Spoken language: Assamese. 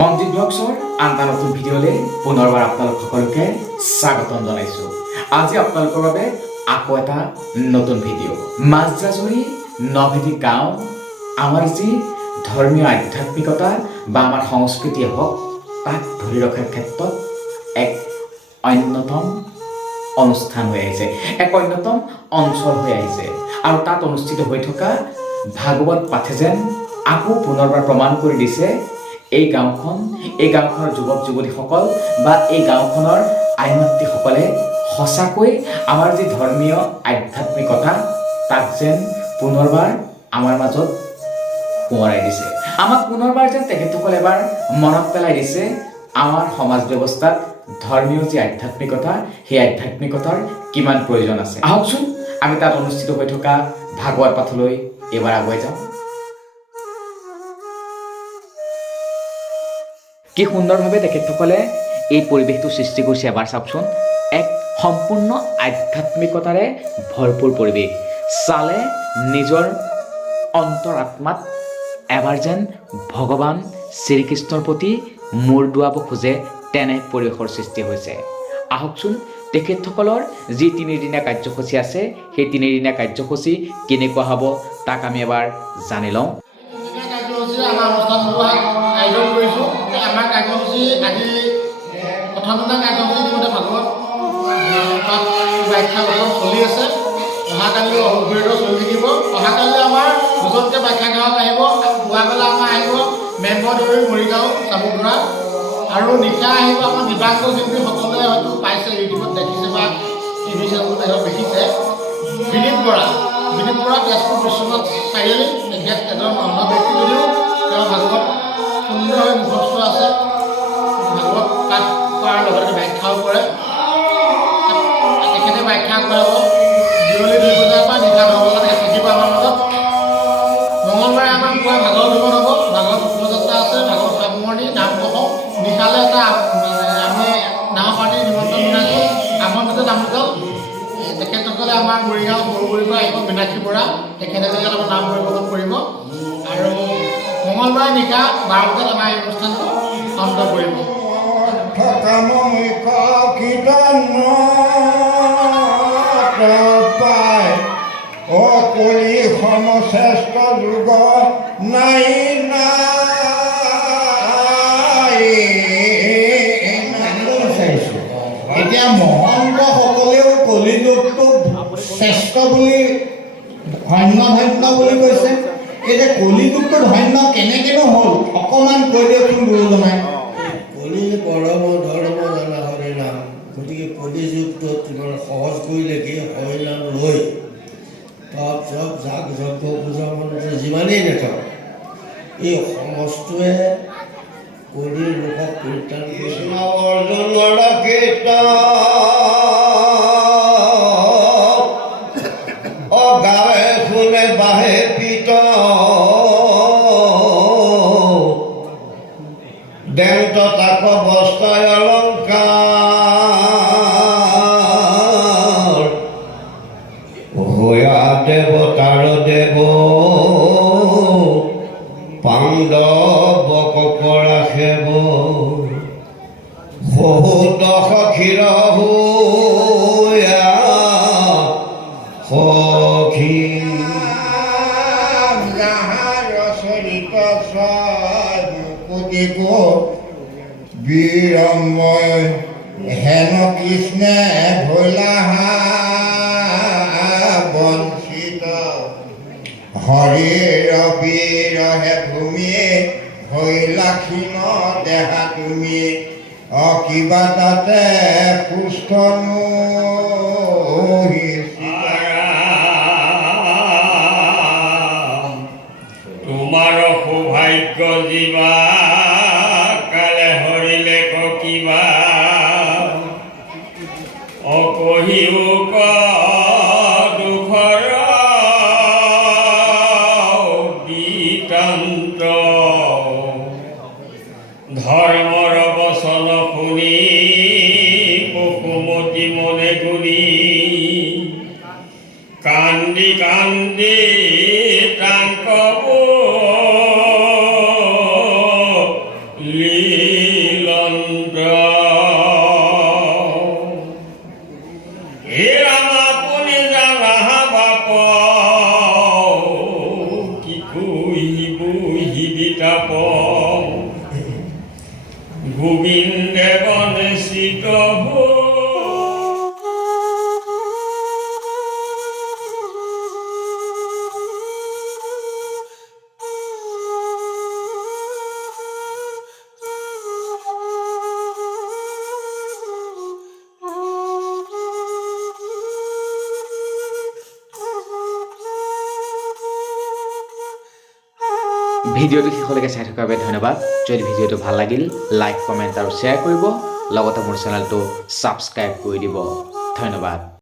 মনজিৎ ব্লগছৰ আন এটা নতুন ভিডিঅ'লৈ পুনৰবাৰ আপোনালোক সকলোকে স্বাগতম জনাইছো। আজি আপোনালোকৰ বাবে আকৌ এটা নতুন ভিডিঅ'। মাজৰাজুৰি নভেটি গাঁও আমাৰ যি ধৰ্মীয় আধ্যাত্মিকতা বা আমাৰ সংস্কৃতি হওক তাক ধৰি ৰখাৰ ক্ষেত্ৰত এক অন্যতম অনুষ্ঠান হৈ আহিছে, এক অন্যতম অঞ্চল হৈ আহিছে আৰু তাত অনুষ্ঠিত হৈ থকা ভাগৱত পাঠে যেন আকৌ পুনৰবাৰ প্ৰমাণ কৰি দিছে এই গাঁওখনৰ যুৱক যুৱতীসকল বা এই গাঁওখনৰ আই মাতৃসকলে সঁচাকৈ আমাৰ যি ধৰ্মীয় আধ্যাত্মিকতা তাক যেন পুনৰবাৰ আমাৰ মাজত সোঁৱৰাই দিছে। আমাক পুনৰবাৰ যেন তেখেতসকলে এবাৰ মনত পেলাই দিছে আমাৰ সমাজ ব্যৱস্থাত ধৰ্মীয় যি আধ্যাত্মিকতা সেই আধ্যাত্মিকতাৰ কিমান প্ৰয়োজন আছে। আহকচোন আমি তাত অনুষ্ঠিত হৈ থকা ভাগৱত পাঠলৈ এবাৰ আগুৱাই যাওঁ। কি সুন্দৰভাৱে তেখেতসকলে এই পৰিৱেশটো সৃষ্টি কৰিছে এবাৰ চাওকচোন। এক সম্পূৰ্ণ আধ্যাত্মিকতাৰে ভৰপূৰ পৰিৱেশ। চালে নিজৰ অন্তৰাত্মাত এবাৰ যেন ভগৱান শ্ৰীকৃষ্ণৰ প্ৰতি মূৰ দোৱাব খোজে তেনে পৰিৱেশৰ সৃষ্টি হৈছে। আহকচোন তেখেতসকলৰ যি 3 দিনীয়া কাৰ্যসূচী আছে সেই 3 দিনীয়া কাৰ্যসূচী কেনেকুৱা হ'ব তাক আমি এবাৰ জানি লওঁ। আমাৰ কাৰ্যসূচী আজি প্ৰথম দিনা কাৰ্যসূচী দিওঁতে ভাগৱত ব্যাখ্যা চলি আছে। অহাকালিও অহোপুৰীটো চলি থাকিব। অহাকালি আমাৰ দুজনকৈ ব্যাখ্যা গাঁৱত আহিব। পুৱাবেলা আমাৰ আহিব মেম্বৰদৰী মৰিগাঁও চাবুকৰা আৰু নিশা আহিব আমাৰ দিবাংগ শিল্পী সকলোৱে হয়তো পাইছে, ইউটিউবত দেখিছে বা টিভি চেনেলত দেখিছে। বিনীত বৰা তেজপুৰ বিশ্বনাথ চাৰিআলি। তেখেত এজন অন্ধ ব্যক্তি যদিও তেওঁ ভাগৱত সুন্দৰভাৱে মুখস্থ আছে। ভাগৱত পাঠ কৰাৰ লগতে ব্যাখ্যাও কৰে। তেখেতে ব্যাখ্যা কৰাব। জিৰণি 2 বজাৰ পৰা নিশা 9 বজালৈকে থাকিব আমাৰ লগত। মঙলবাৰে আমাৰ পুৱা ভাগৱত ভ্ৰমণ হ'ব। ভাগৱত শোভাযাত্ৰা আছে, ভাগৱত সামৰণি, নাম প্ৰসংগ। নিশালৈ এটা আমি নাম পাৰ্টিৰ নিমন্ত্ৰণ জনাইছোঁ। আমন্ত্ৰিত নামঘৰ তেখেতসকলে আমাৰ মৰিগাঁও সৰুগুৰিৰ পৰা এখন মীনাক্ষী বৰা তেখেতে আমাৰ নাম পৰিৱেশন কৰিব আৰু মঙলবাৰে নিশা 12 বজাত আমাৰ এই অনুষ্ঠানটো অন্ত কৰিব। অকলি সমশ্ৰেষ্ঠ যুগ নাই এতিয়া মহন্তসকলেও কলিযুগটোক শ্ৰেষ্ঠ বুলি ধন্য বুলি কৈছে। এতিয়া কলিযুগটো ধন্য কেনেকেনো হ'ল অকণমান কৈ দিয়কচোন গুৰুজনাই। কলি পৰম ধৰ্ম জানা হৰিনাম। গতিকে কলিযুগটোত ইমান সহজ কৰিলে কি হৰিনাম লৈ তপ জপ জাগ যজ্ঞ পূজা মন্ত্ৰ যিমানেই নেথাকক এই সমস্তয়ে কলিৰ লোকক কীৰ্তন কৃষ্ণ অৰ্জুনৰ কীৰ্তন গাৱে শুনে বাহে পিত দেন্ত তাক বস্ত্ৰই অলংকাৰ হোয়া দেৱতাৰ দেৱ পাণ্ডৱক ৰাখেব সহুদশ ক্ষীৰ হোয়া সখী চৰিত মুকুতিব বীৰময় হেন কৃষ্ণে ভোলা বঞ্চিত হৰিৰ বীৰহে ভূমি ভৈলা ক্ষীণ দেহা তুমি কিবা তাতে সুস্থ তোমাৰ সৌভাগ্য জীৱা কালে হৰিলে কিবা অকহিও দুখৰ বিতান্ত ধৰ্মৰ বচন শুনি পশুমতি মনে গুণি কান্দি কান্দি টাংক লন্দ্ৰ হে ৰাম আপুনি জানা বাপ কি কহিবহি বিতাপ গোবিন্দে বনচিত ভিডিঅ'টো শেষলৈকে চাই থকাৰ বাবে ধন্যবাদ। যদি ভিডিঅ'টো ভাল লাগিল লাইক কমেণ্ট আৰু শ্বেয়াৰ কৰিব লগতে মোৰ চেনেলটো ছাবস্ক্ৰাইব কৰি দিব। ধন্যবাদ।